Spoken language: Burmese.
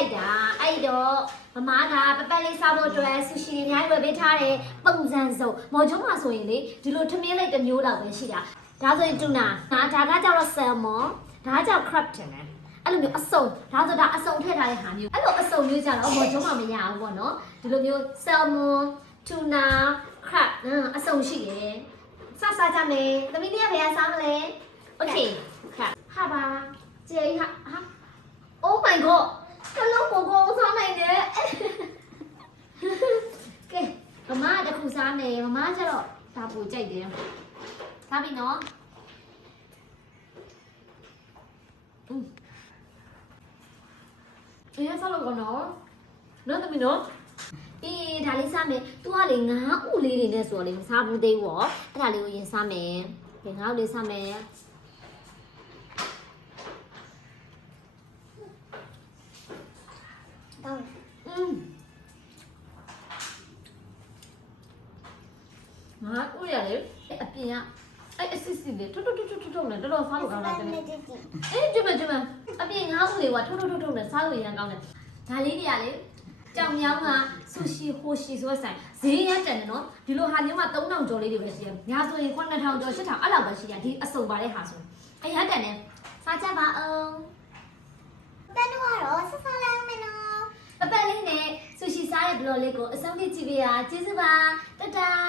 လိုက်တာအဲ့တော့မမကပပတ်လေးစားဖို့အတွက်ဆူရှီတွေအများကြီးဝယ်ပေးထားတယ်ပုံစံစုံမော်ဂျုံမှာဆိုရင်လေဒီလိုထမင်းလိုက်တစ်မျိုးလောက်ပဲရှိတာဒါဆိုရင်တူနာဒါဒါကကြောက်တော့ salmon ဒါကကြောက် crab တင်တယ်အဲ့လိုမျိုးအစုံဒါဆိုဒါအစုံထည့်ထားတဲ့ဟာမျိုးအဲ့လိုအစုံမျိုးကြတော့မော်ဂျုံမှာမရဘူးပေါ့နော်ဒီလိုမျိုး salmon tuna crab အစုံရှိတယ်စစားကြမယ်သမီးလေးကဘယ်ကစားမလဲ okay crab ဟာပါကျေဟာဟာ Oh my god ကလုံးကိုကိုစားနိုင်တယ်ကဲ မမတခုစားမယ်မမကျတော့ဒါပူကြိုက်တယ်စားပြီနော်อืมအေးစားလို့ကောနော်နော်သမီးနော်အေးဒါလေးစားမယ်။ तू ကလေငါးဥလေးတွေနဲ့ဆိုတော့လေမစားဘူးသေးဘူးပေါ့။အဲ့ဒါလေးကိုရင်စားမယ်။ကဲငါးဥလေးစားမယ်။ တော့ อืม ငါဥရလေအပြင်ကအဲ့အစစ်စစ်လေးထွတ်ထွတ်ထွတ်ထွတ်ထွတ်နဲ့တော်တော်စားလို့ကောင်းတာတမမီးကြည့်ကြည့်အေးကျွမကျွမအပြင်ငါဥလေးကထွတ်ထွတ်ထွတ်ထွတ်နဲ့စားလို့ရမ်းကောင်းတယ်ဒါလေးတွေကလေကြောင်မြောင်းကဆူရှီဟိုရှီဆိုတဲ့ဆိုင်ဈေးရတန်တယ်နော်ဒီလိုဟာမျိုးမှ3000ကျော်လေးတွေပဲရှိတယ်ညာဆိုရင်9000ကျော်8000အဲ့လောက်ပဲရှိရဒီအစုံပါတဲ့ဟာဆိုအရင်တန်တယ်စားကြပါအောင်တန်တော့ဆဆလာမယ်နော်ပပတ်လေးနဲ့ဆူရှီစားရဲ့ဘလော်လေးကိုအဆုံးထိကြည့်ပေးရကျေးဇူးပါတတား